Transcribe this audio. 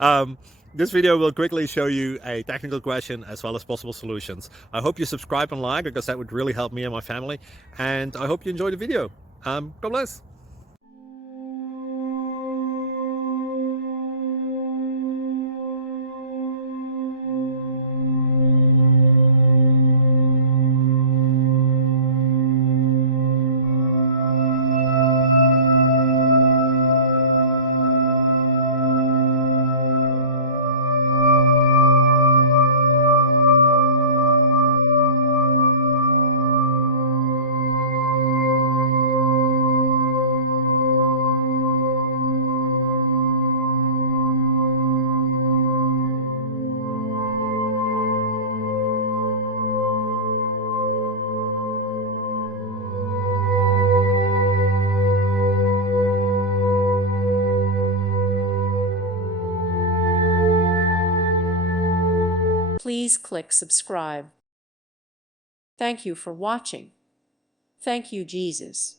um, this video will quickly show you a technical question as well as possible solutions. I hope you subscribe and like, because that would really help me and my family. And I hope you enjoy the video. God bless. Please click subscribe. Thank you for watching. Thank you, Jesus.